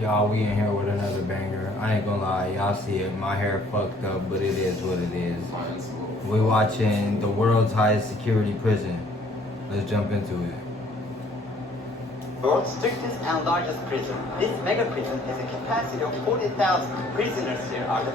Y'all, we in here with another banger. I ain't gonna lie, y'all see it. My hair fucked up, but it is what it is. We watching the world's highest security prison. Let's jump into it. World's strictest and largest prison. This mega prison has a capacity of 40,000. Prisoners here are the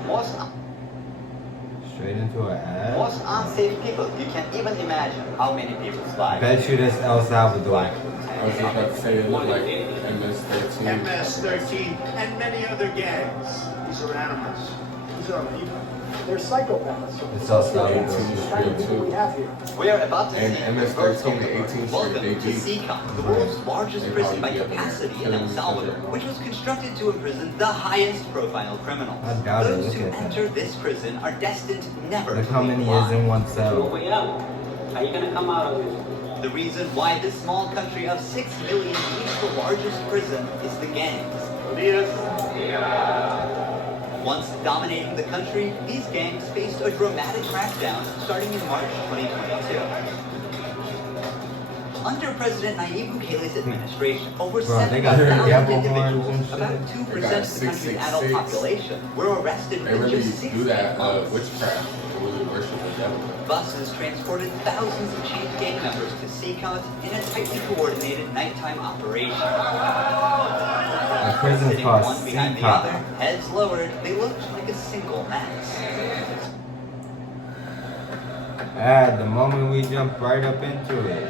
Straight into an ad? most unsafe people you can even imagine. How many people's lives? Bet you this El Salvador. I was just about to say it looked like MS-13. MS-13 and many other gangs. These are animals. These are people. They're psychopaths. It's El Salvador. We have here. We are about to And see MS-13 and 18 Welcome they to beat. CCON, the world's largest They prison by probably be capacity in killing El each Salvador, other. which was constructed to imprison the highest profile criminals. I doubt it. Those Look who at that. enter this prison are destined never Look to how leave many is alive. in one No cell. way out. How you gonna come out of this? The reason why this small country of 6 million needs the largest prison is the gangs. Once dominating the country, these gangs faced a dramatic crackdown starting in March 2022. Under President Nayib Bukele's administration, over Bro, they got their 7,000 devil horns individuals, and shit. about 2% They of got the country's adult 666. population, were arrested They within really just 6 do that months. witchcraft. They really worship the devil. Buses transported thousands of chained gang members to Seacont in a tightly coordinated nighttime operation. The prison's Sitting called one behind the other, CCON. heads lowered, they looked like a single mass. Ad, the moment we jump right up into it.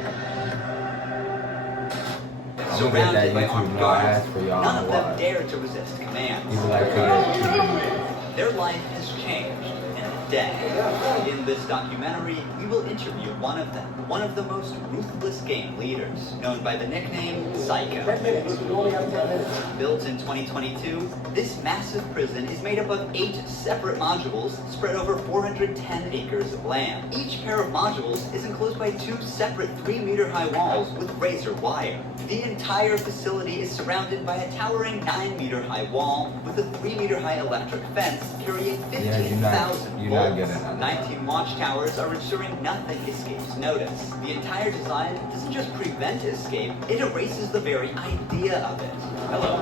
I'm gonna get that Surrounded by YouTube armed no ads guards, for y'all none to of them watch. dared to resist commands. People like to get Their life has changed in a day. In this documentary, we will interview one of them, one of the most ruthless gang leaders, known by the nickname Psycho. 10 minutes. We only have 10 minutes. Built in 2022, this massive prison is made up of 8 separate modules spread over 410 acres of land. Each pair of modules is enclosed by 2 separate 3-meter-high walls with razor wire. The entire facility is surrounded by a towering 9-meter-high wall with a 3-meter-high electric fence carrying Yeah, 15,000 you're not volts. getting that. 19 watchtowers are ensuring nothing escapes notice. The entire design doesn't just prevent escape, it erases the very idea of it. Hello.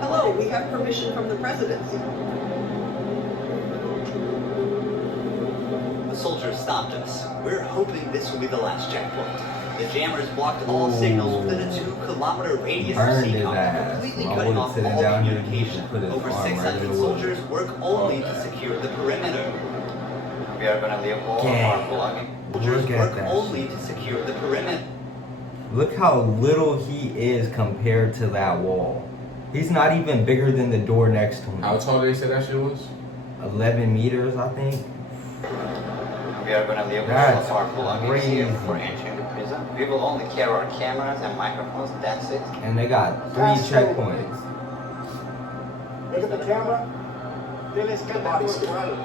Hello, we have permission from the presidency. The soldiers stopped us. We're hoping this will be the last checkpoint. The jammers blocked all signals within a 2-kilometer radius of Burned his Seacon, ass. completely While cutting we're off sitting all down here, he communication. put his Over arm right in 600 the wood. soldiers work only to secure the perimeter. We are gonna leave all Gang. our belongings. Soldiers Look at work that only shit. to secure the perimeter. Look how little he is compared to that wall. He's not even bigger than the door next to How him. tall they say that shit was? 11 meters, I think. We are gonna leave That's all of our belongings here crazy. before entering the prison. We will only carry our cameras and microphones, that's it. And they got 3 checkpoints. Look at the camera. Body scan.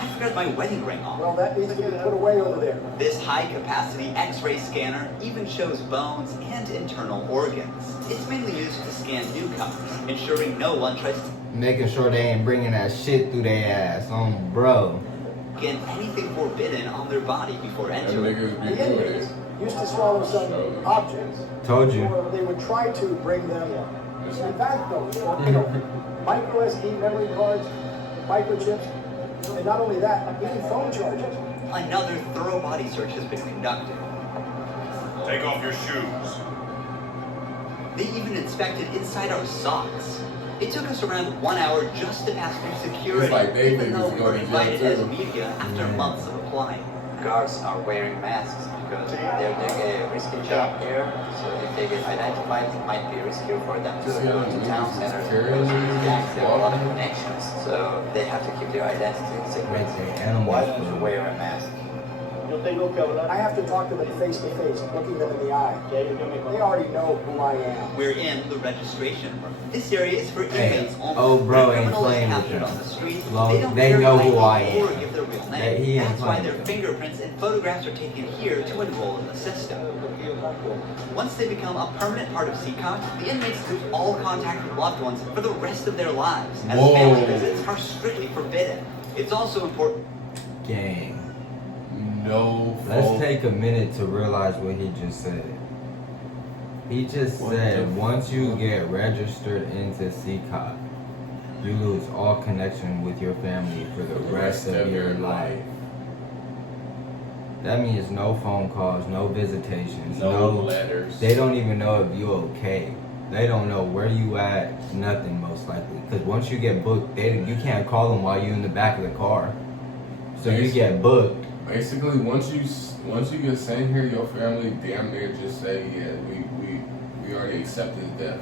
I forgot my wedding ring on. Well, that needs to be put away over there. This high-capacity X-ray scanner even shows bones and internal organs. It's mainly used to scan newcomers, ensuring no one tries to Making sure they ain't bringing that shit through their ass. Bro. get anything forbidden on their body before Them entering. niggas be The doing inmates it. used to swallow some objects. Told you. Or they would try to bring them back those. Micro SD memory cards, microchips, and not only that, even phone chargers. Another thorough body search has been conducted. Take off your shoes. They even inspected inside our socks. It took us around 1 hour just to pass through security, It's like they even think though it's we gonna were be invited jail as too. media after Yeah. months of applying. Guards are wearing masks because they're doing a risky job here, so if they get identified, it might be riskier for them to See go how to niggas town is centers carrying because these gangs have a lot of walking? connections, so they have to keep their identity secret. Make their animals Why don't you food. wear a mask? I have to talk to them face to face, looking them in the eye. They already know who I am. We're in the registration room. This area is for Hey, inmates only. old bro When a ain't criminal is playing with captured them. on the street, Well, don't they carry know who ID I am. or give their real That name. he ain't That's why playing their with them. fingerprints and photographs are taken here to enroll in the system. Once they become a permanent part of CCOT, the inmates lose all contact with loved ones for the rest of their lives, as Whoa. family visits are strictly forbidden. It's also important. Gang. No. Let's fault. take a minute to realize what he just said. He just What said the once you fuck? get registered into CCOP, you lose all connection with your family for the rest of your life. That means no phone calls, no visitations, No letters. They don't even know if you're okay. They don't know where you at, nothing most likely. Because once you get booked, you can't call them while you're in the back of the car. So you get booked. Basically, once you get sent here, your family damn near just say, yeah, we already accepted death.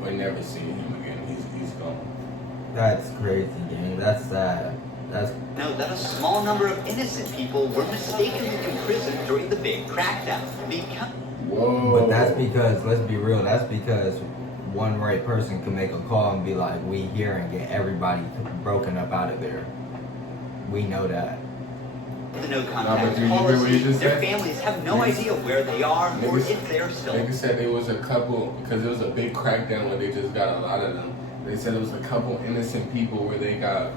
We're never seeing him again. He's gone. That's crazy, gang. That's sad. Note that a small number of innocent people were mistakenly imprisoned during the big crackdown. Whoa. But that's because, let's be real, that's because one right person can make a call and be like, we here, and get everybody broken up out of there. We know that. The no but contact did you hear what policy, he just their said? families have no idea where they are or if they are still. They said there was a couple, because there was a big crackdown where they just got a lot of them. They said there was a couple innocent people where they got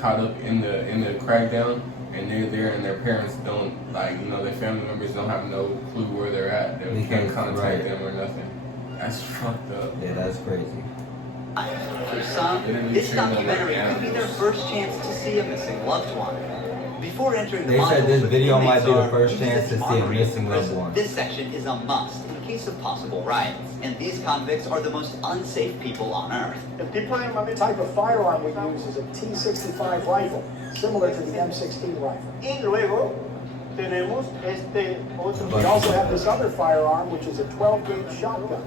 caught up in the crackdown, and they're there, and their parents don't, like, you know, their family members don't have no clue where they're at. They can't contact them or nothing. That's fucked up. Yeah, that's crazy. For some, this documentary could be their first chance to see a missing loved one. Before entering the They said modules this where video inmates might be the are, first you chance visit to see a armories missing in loved prison. one. This section is a must in case of possible riots, and these convicts are the most unsafe people on earth. The type of firearm we use is a T65 rifle, similar to the M16 rifle. Y luego tenemos este otro. We also have this other firearm, which is a 12-gauge shotgun.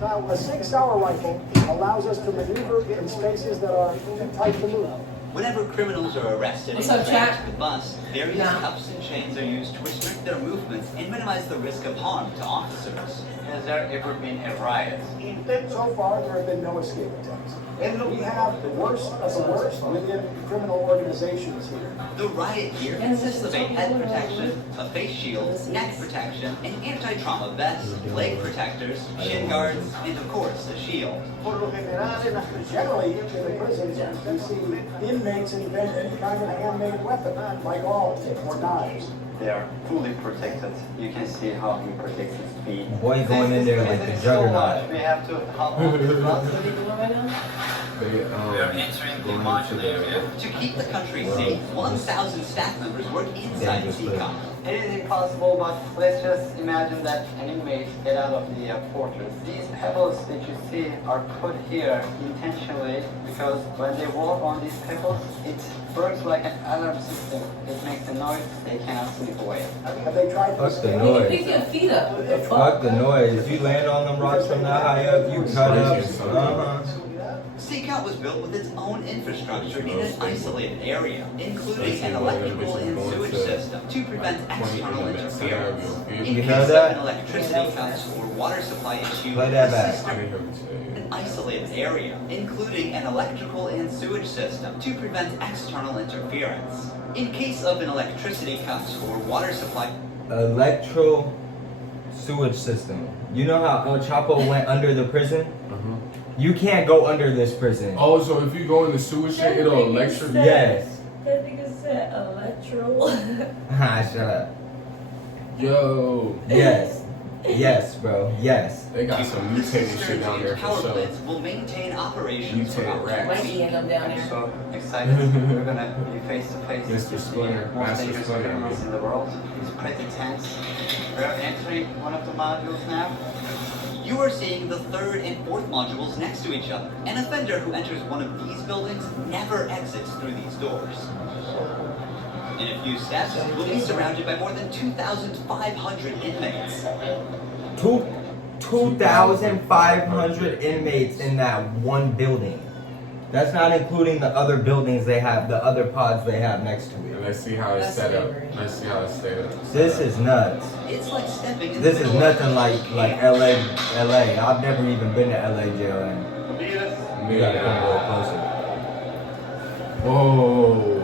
Now, a 6-hour rifle allows us to maneuver in spaces that are too tight to move. Whenever criminals are arrested What's and up, dragged chat? to the bus, various No. cuffs and chains are used to restrict their movements and minimize the risk of harm to officers. Has there ever been a riot? So far, there have been no escape attempts. We have the worst of the worst within criminal organizations here. The riot gear consists of a head protection, a face shield, neck protection, an anti-trauma vest, leg protectors, shin guards, and of course, a shield. Por lo general en las Generally, in the prisons, you see inmates invent any kind of handmade weapon, like arms or knives. They are fully protected. You can see how he protects his feet. Boy going in there like the juggernaut. We have to help on the bus. What are you doing right now? They, entering going into the To keep the country safe, 1,000 staff members work inside Dangerous CCOP. It is impossible, but let's just imagine that an inmate get out of the fortress. These pebbles that you see are put here intentionally because when they walk on these pebbles, it works like an alarm system. It makes a noise, they cannot slip away. Have they tried Fuck this? the You noise. pick your feet up. What the Fuck the noise. If you land on them rocks from that high up, you cut up. CCOP was built with its own infrastructure in an isolated area, including an electrical and sewage system to prevent external interference. In You case heard of that? an electricity cuts or water supply issue, Play that the back. system an isolated area, including an electrical and sewage system to prevent external interference. In case of an electricity cut or water supply, Electro sewage system. You know how El Chapo went under the prison? You can't go under this prison. Oh, so if you go in the sewage shit, it'll electrocute. Yes. That nigga said electro. Ha, shut up. Yo, Yes. Yes, bro. Yes. they got some the mutated shit cisterns down and there power for sure. plants will maintain operations for Mutated up rats. to Might a be week. end up down I'm there. so excited. We're gonna be face to face Mr. with Splinter, the most Master dangerous Splinter. criminals in the world. It's pretty tense. We're entering one of the modules now. You are seeing the third and fourth modules next to each other. An offender who enters one of these buildings never exits through these doors. In a few steps, we'll be surrounded by more than 2,500 inmates. 2,500 inmates in that one building. That's not including the other buildings they have, the other pods they have next to And it. let's see how it's That's set up. slavery. Let's see how it's set up. This is nuts. It's like stepping in This the is middle of nothing like LA. I've never even been to LA jail, and you gotta come a little closer. Whoa.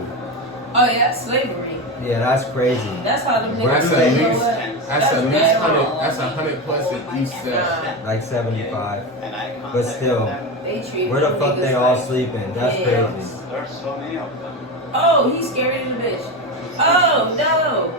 Oh yeah, that's slavery. Yeah, that's crazy. That's how them That's niggas at say, you know least what? that's at least bad. 100. That's 100 plus at each step. Like 75. And I But contacted still, them. They treat where the them fuck niggas they all like- sleeping? That's Yeah. crazy. There are so many of them. Oh, he's scary than a bitch. Oh no.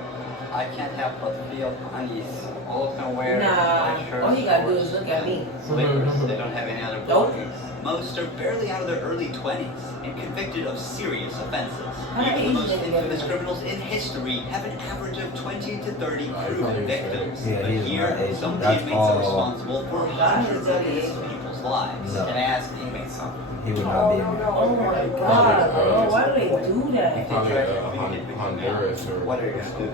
I can't help but feel unease. All of them wear Nah, white shirts, all you gotta do is shorts, look at me. slippers. They don't have any other Nope. belongings. Most are barely out of their early 20s and convicted of serious offenses. How Even the Asian most they get infamous that? criminals in history have an average of 20 to 30 probably proven is victims. Yeah, But he is here, not Asian. some of the That's inmates are all- responsible for hundreds of innocent people's lives. No. Can I ask the inmates something? He would No, not be no, in no. there. Oh my god, bro, why do they do that? Probably Honduras or What are you gonna do?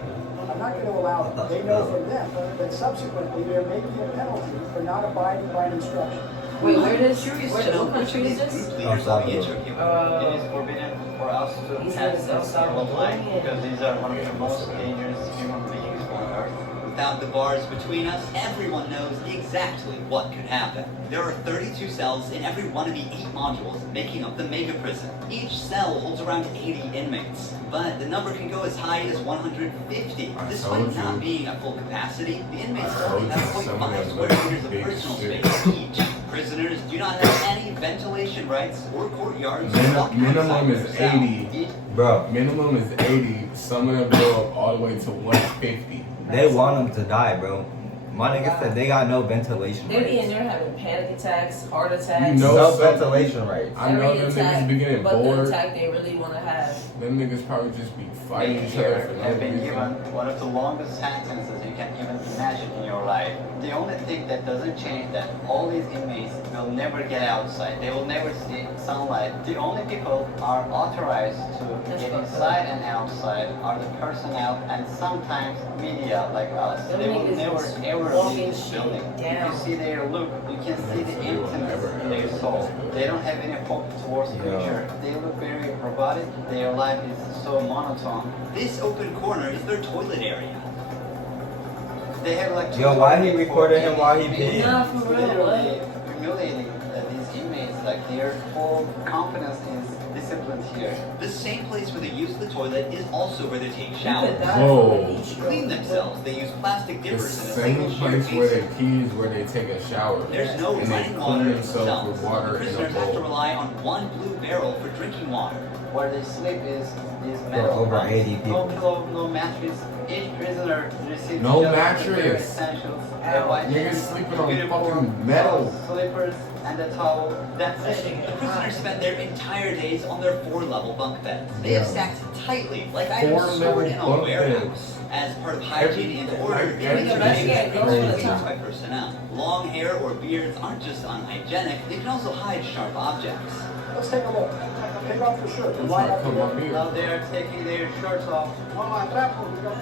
I'm not going to allow it. They know from them that subsequently there may be a penalty for not abiding by an instruction. Wait, where I'm does, curious where, to know what which of country is these this? group leaders will be Salvador. interviewed. It is forbidden for us to He pass says this El yellow light Salvador. because these are one of the most dangerous human beings on earth. Without the bars between us, everyone knows exactly what could happen. There are 32 cells in every one of the 8 modules making up the mega prison. Each cell holds around 80 inmates, but the number can go as high as 150. I Despite told not you. being at full capacity, the inmates I only told have you, some of 0.5 them square look meters of big personal shit. space each. Prisoners do not have any ventilation rights or courtyards. Minimum is 80. Bro, Minimum is 80. Some of them go up all the way to 150. they want him to die, bro. My nigga said they got no ventilation They be in rates. there having panic attacks, heart attacks. You know No something? ventilation rates. I know every them attack, niggas be getting but the bored. attack they really want to have. Them niggas probably just be fighting They each other here for no have been reason. given one of the longest sentences you can even imagine in your life. The only thing that doesn't change that all these inmates will never get outside. They will never see sunlight. The only people are authorized to That's get fucked inside and outside are the personnel and sometimes media like us. Them They will niggas never is ever walking leave this shit building. down. If you see their look, you can see the They will emptiness never, in their ever soul. leave this They don't have any hope towards the Yeah. future. They look very robotic. Their life is so monotone. This open corner is their toilet area. They have like Yo, why he tutorials recording for him while he inmates. peeing? Nah, for real, Literally what? humiliating these inmates. Like their whole confidence is disciplined here. The same place where they use the toilet is also where they take You could showers. die Whoa. from a heat To stroke. clean themselves, they use plastic The dippers in a same single sheet place where they basin. pee is where they take a shower. There's no and they running clean water in the themselves cells. with water The in a prisoners have to bowl. rely on one blue barrel for drinking water. Where they sleep is these For metal over bunks. 80 No people. pillow, no mattress. Each prisoner receives No just the mattress. bare essentials. A white Niggas sheet, sleeping on uniform, fucking metal. slippers, and a towel. That's That it. shit The get prisoners hot. spend their entire days on their 4-level bunk beds. They are Yeah. stacked tightly, like items 4-level stored in a bunk warehouse. beds. As part of hygiene and order, Every- giving them Let's names get and go to the routines top. by personnel. Long hair or beards aren't just unhygienic, they can also hide sharp objects. Let's take a look. Take off your shirt. I'm Line trying to up come your- up here. Now they are taking their shirts off.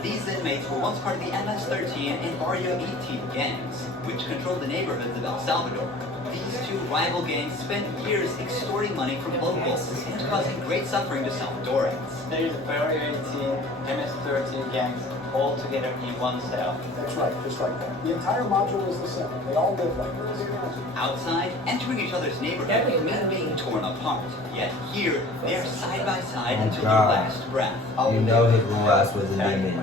These inmates were once part of the MS-13 and Barrio 18 gangs, which controlled the neighborhoods of El Salvador. These two rival gangs spent years extorting money from locals and causing great suffering to Salvadorans. There is Barrio 18, MS-13 gangs all together in one cell. That's right, just like that. The entire module is the same. They all live like this. Outside, entering each other's neighborhood meant being torn apart. Yet here, they are side by side Oh, until God. their last breath. You know his little ass was an inmate.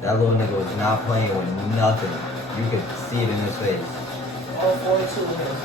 That little nigga was not playing with nothing. You could see it in his face. All 42 of them.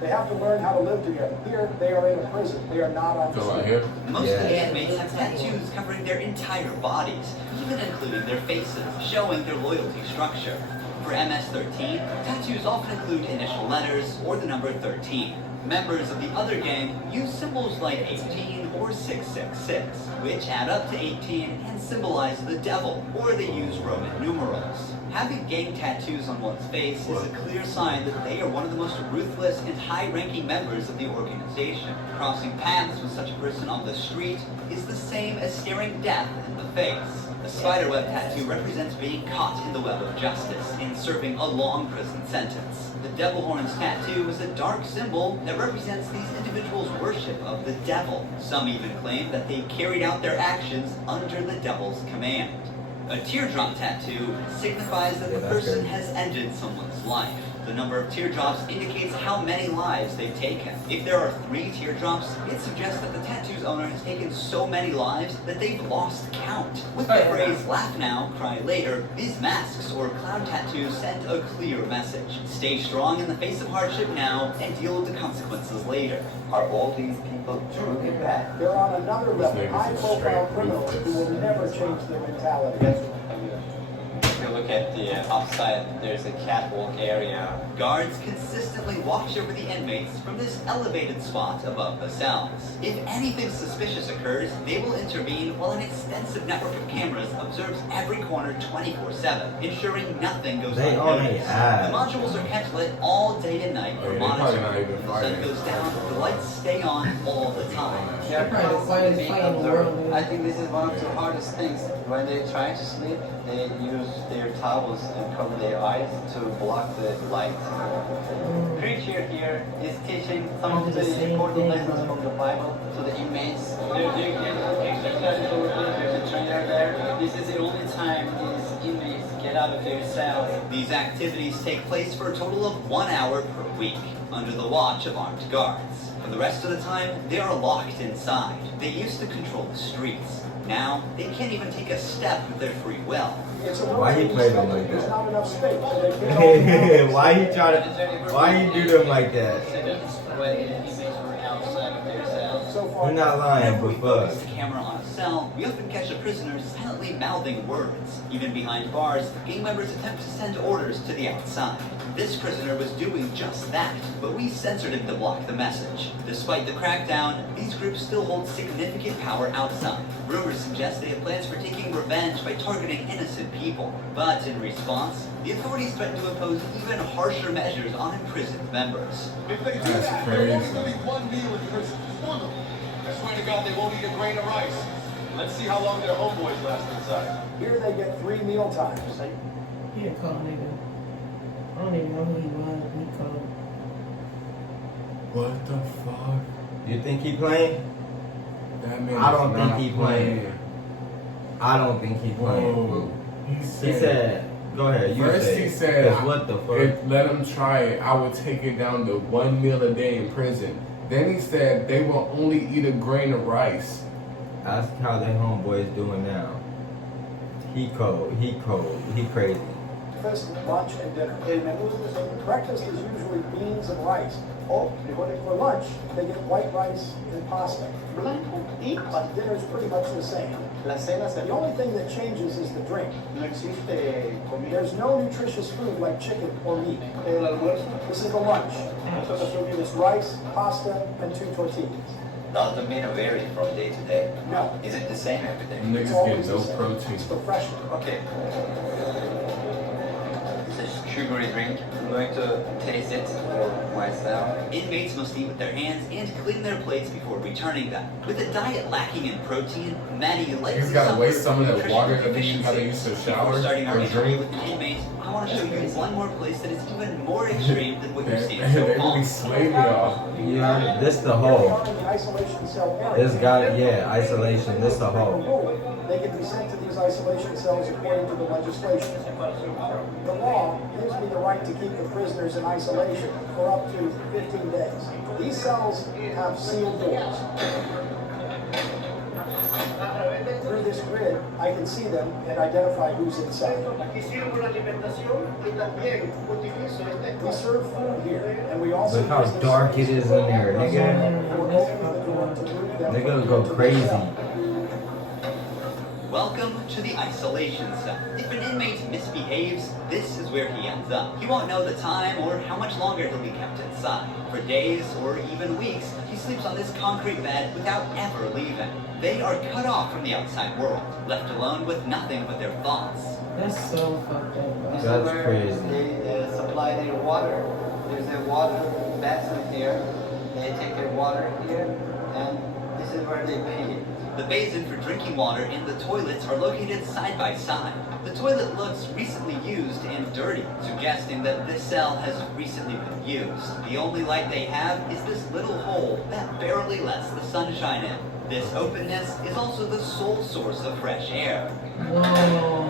They have to learn how to live together. Here, they are in a prison. They are not on the So right street. here. Most of Yeah. the inmates have tattoos covering their entire bodies, even including their faces, showing their loyalty structure. For MS-13, tattoos often include initial letters or the number 13. Members of the other gang use symbols like 18 or 666, which add up to 18 and symbolize the devil, or they use Roman numerals. Having gang tattoos on one's face is a clear sign that they are one of the most ruthless and high-ranking members of the organization. Crossing paths with such a person on the street is the same as staring death in the face. A spiderweb tattoo represents being caught in the web of justice and serving a long prison sentence. The devil horns tattoo is a dark symbol that represents these individuals' worship of the devil. Some even claim that they carried out their actions under the devil's command. A teardrop tattoo signifies that the Yeah, that's person good. has ended someone's life. The number of teardrops indicates how many lives they've taken. If there are 3 teardrops, it suggests that the tattoo's owner has taken so many lives that they've lost count. With the phrase laugh now, cry later, these masks or clown tattoos send a clear message. Stay strong in the face of hardship now and deal with the consequences later. Are all these people truly bad? They're on another level, nigga's a high-profile straight criminals who will never change their mentality. If you look at the upside, there's a catwalk area. Guards consistently watch over the inmates from this elevated spot above the cells. If anything suspicious occurs, they will intervene while an extensive network of cameras observes every corner 24/7, ensuring nothing goes They on unnoticed. their ass. The modules are kept lit all day and night Oh, for yeah, they probably not monitoring. even When the fighting. sun goes down, the lights stay on all the time. They are Probably the constantly finest being fight in the world, observed. man. I think this is one of the hardest things. When they try to sleep, they use their towels and cover their eyes to block the light. Preacher here is teaching some of the important lessons from the Bible to the inmates. There's a trainer there. This is the only time these inmates get out of their cells. These activities take place for a total of 1 hour per week, under the watch of armed guards. For the rest of the time, they are locked inside. They used to control the streets. Now, they can't even take a step with their free will. It's a Why he rotating play them schedule. like There's that? not enough space. So they can't all be out. Why he try to? Why you do them like that? When the inmates were outside of their cells. So far, You're not lying, Whenever we but focus fuck. the camera on a cell, we often catch a prisoner silently mouthing words. Even behind bars, gang members attempt to send orders to the outside. This prisoner was doing just that, but we censored him to block the message. Despite the crackdown, these groups still hold significant power outside. Rumors suggest they have plans for taking revenge by targeting innocent people. But in response, the authorities threaten to impose even harsher measures on imprisoned members. If they do That's that, crazy. there's only gonna be one meal in prison. One of them. I swear to God, they won't eat a grain of rice. Let's see how long their homeboys last inside. here they get 3 meal times. He a cold nigga. I don't even know who he was. He cold. What the fuck? You think he playing? That man I don't is think not he playing. I don't think he playing. Whoa. He said, "Go ahead." You First say, he said, 'cause what the fuck? if let him try it, I would take it down to 1 meal a day in prison. Then he said they will only eat a grain of rice. Ask how their homeboys doing now. He cold. He cold. He crazy. Breakfast, lunch, and dinner. Breakfast is usually beans and rice. Oh, for lunch, they get white rice and pasta. But dinner's pretty much the same. La cena se The only thing that changes is the drink. no existe comida. There's no nutritious food like chicken or meat. El almuerzo. This is the lunch. It's rice, pasta, and 2 tortillas. Does the menu vary from day to day? No, Is it the same every day? Them it's niggas always get no the same. protein. It's refreshment. Okay. It's a sugary drink. I'm going to taste it for myself. Inmates must eat with their hands and clean their plates before returning them. With a diet lacking in protein, many likely He's gotta suffer waste some of that nutrition water that they deficiencies. gotta use to Before shower starting our or interview drink. with the inmates, I want to show you one more place that is even more extreme than what you've seen They so really far. slave me off. Yeah, this the They hole. are in the isolation cell area. This got yeah, isolation. This the hole. They can be sent to these isolation cells according to the legislation. The law gives me the right to keep the prisoners in isolation for up to 15 days. These cells have sealed doors. Through this grid, I can see them and identify who's inside. We serve food here, and we also Look how use this dark it space is in there, nigga. for opening the door to move them Nigga from go room to crazy. cell. Welcome to the isolation cell. If an inmate misbehaves, this is where he ends up. He won't know the time or how much longer he'll be kept inside. For days or even weeks, he sleeps on this concrete bed without ever leaving. They are cut off from the outside world, left alone with nothing but their thoughts. That's so fucked up, bro. This That's is where crazy. they supply their water. There's a water basin here. They take their water here, and this is where they pee. The basin for drinking water and the toilets are located side by side. The toilet looks recently used and dirty, suggesting that this cell has recently been used. The only light they have is this little hole that barely lets the sunshine in. This openness is also the sole source of fresh air. Whoa.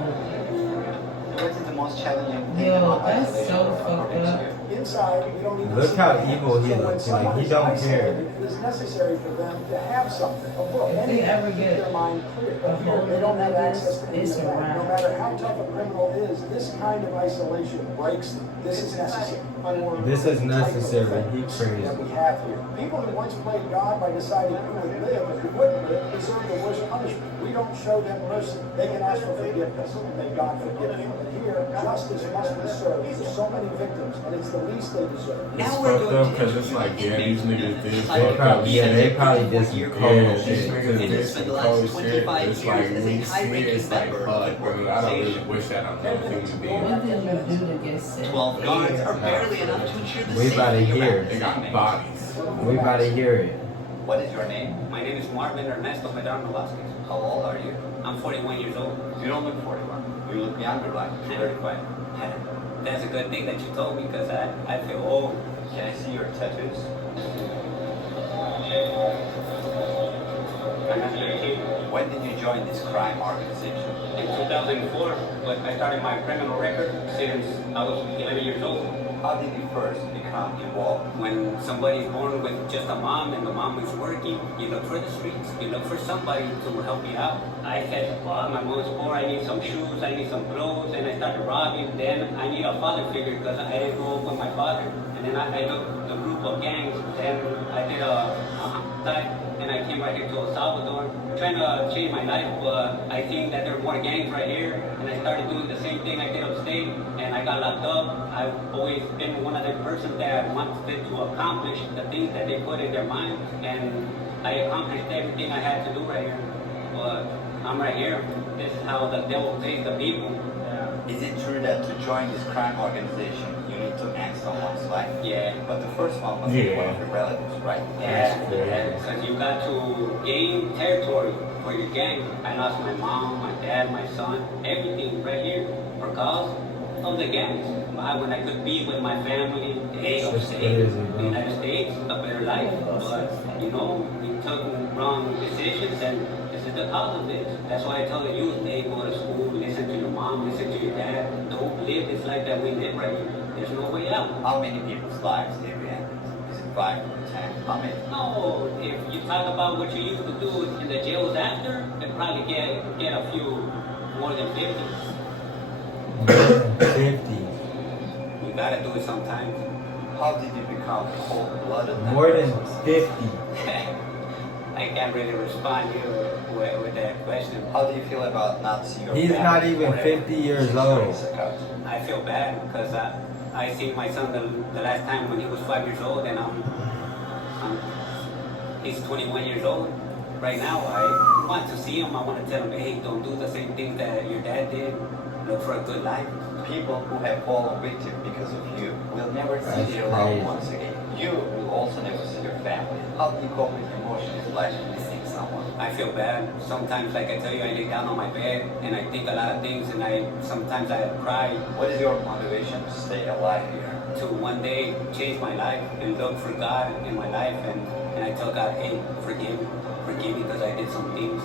What is the most challenging thing Yo, about that's isolation so for fucked inmates up. here? Inside, we don't need to Look see how them. evil he So when looks. Like, he somebody's don't care. isolated, it is necessary for them to have something, a book, If they anything ever to keep get their mind clear. a But here, hold they of don't have this, access to any it's of that. a wrap. No matter how tough a criminal is, this kind of isolation breaks them. This is necessary. This is necessary. He That crazy. we have here. People who once played God by deciding who would live and who wouldn't live deserve the worst punishment. We don't show them mercy. They can ask for forgiveness and may God forgive them. But here, justice must be served for so many victims, and it's the least they deserve. It's Now we're fucked going up to because it's like, yeah, these niggas did fucked up They probably did some Yeah, cold these shit. niggas And did it's been some the cold last shit. 25 It's years like, as a we see high-ranking it, it's like, member of fuck, the bro. I don't really organization. wish that on no human being. What did you do to get sick? 12 guards are barely enough to ensure the We about to safety hear. around They this got inmate. bodies. We about to hear it. What is your name? My name is Marvin Ernesto Medrano Velasquez. How old are you? I'm 41 years old. You don't look 41. You look younger, like 35. That's a good thing that you told me because I feel old. Can I see your tattoos? I'm not 13. When did you join this crime organization? In 2004, but I started my criminal record since I was 11 years old. How did you first become involved? When somebody's born with just a mom and the mom is working, you look for the streets. You look for somebody to help you out. I said, well, my mom's poor, I need some shoes, I need some clothes, and I started robbing. Then I need a father figure because I didn't grow up with my father. And then I looked the group of gangs. Then I did a homicide, and I came right here to El Salvador, trying to change my life. But I think that there are more gangs right here, and I started doing the same thing I did upstate, and I got locked up. I've always been one of the persons that wanted to accomplish the things that they put in their mind, and I accomplished everything I had to do right here. But I'm right here. This is how the devil plays the people. Is it true that to join this crime organization, you need to end someone's life? Yeah. But the first one must be one of your relatives, right? Yeah, because you got to gain territory for your gang. I lost my mom, my dad, my son, everything right here because of the gangs. When I could be with my family, hey, upstate, the United States, a better life. But, you know, we took wrong decisions and this is the cause of this. That's why I tell the youth, hey, go to school, listen to your mom, listen to your dad. Don't live this life that we live right here. There's no way out. How many people's lives did we end? Is it 5, 10? How many? No, if you talk about what you used to do in the jails after, then probably get a few more than 50. 50. You gotta do it sometimes. How did you become cold-blooded? More than 50. I can't really respond to you with that question. How do you feel about not seeing your He's family not even forever? 50 years old. I feel bad because I seen my son the last time when he was 5 years old, and he's 21 years old right now. I want to see him. I want to tell him, hey, don't do the same thing that your dad did. Look for a good life. People who have fallen victim because of you will never see That's their loved crazy. ones again. You will also never see your family. How do you cope with emotions like missing someone? I feel bad. Sometimes, like I tell you, I lay down on my bed and I think a lot of things, and sometimes I cry. What is your motivation to stay alive here? To one day change my life and look for God in my life, and I tell God, hey, forgive me because I did some things.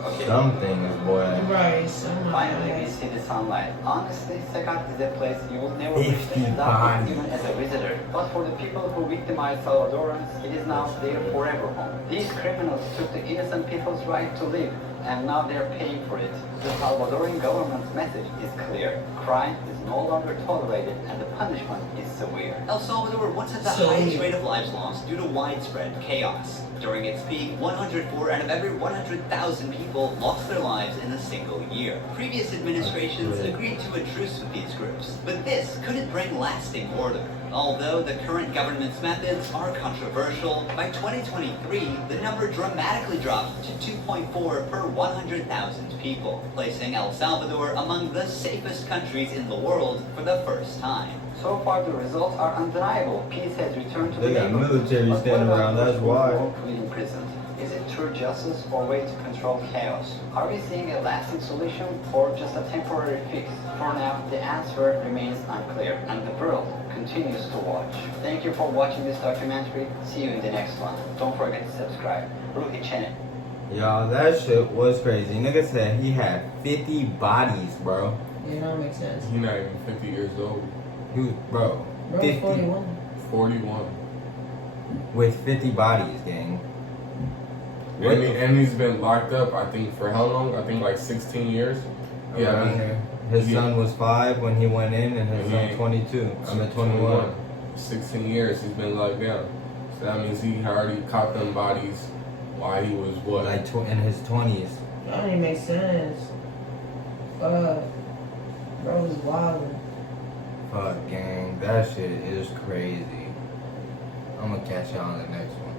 Okay. Some things, boy. Right, Finally, we see the sunlight. Honestly, Sagat is a place you will never 50 visit bodies. even as a visitor. But for the people who victimized Salvadorans, it is now their forever home. These criminals took the innocent people's right to live, and now they're paying for it. The Salvadoran government's message is clear. Crime is no longer tolerated, and the punishment is severe. El Salvador once had the highest rate of lives lost due to widespread chaos. During its peak, 104 out of every 100,000 people lost their lives in a single year. Previous administrations agreed to a truce with these groups, but this couldn't bring lasting order. Although the current government's methods are controversial, by 2023, the number dramatically dropped to 2.4 per 100,000 people, placing El Salvador among the safest countries in the world for the first time. So far, the results are undeniable. Peace has returned to the They got neighborhood. military But what standing about around, those that's who why. were wrongfully imprisoned? Is it true justice or way to control chaos? Are we seeing a lasting solution or just a temporary fix? For now, the answer remains unclear, and the world continues to watch. Thank you for watching this documentary. See you in the next one. Don't forget to subscribe. Ruhi Channel. Y'all, that shit was crazy. Nigga said he had 50 bodies, bro. Yeah, that don't make sense. He's not even 50 years old. He was, bro, Bro, 50. 41. 41. With 50 bodies, gang. What And he's been locked up, I think, for how long? I think like 16 years. Yeah, around there. His son was 5 when he went in, and his son 22. I'm at 21. 16 years he's been locked down. So that means he already caught them bodies while he was what? Like in his 20s. That don't even make sense. Bro was wild. Fuck, gang. That shit is crazy. I'm gonna catch y'all on the next one.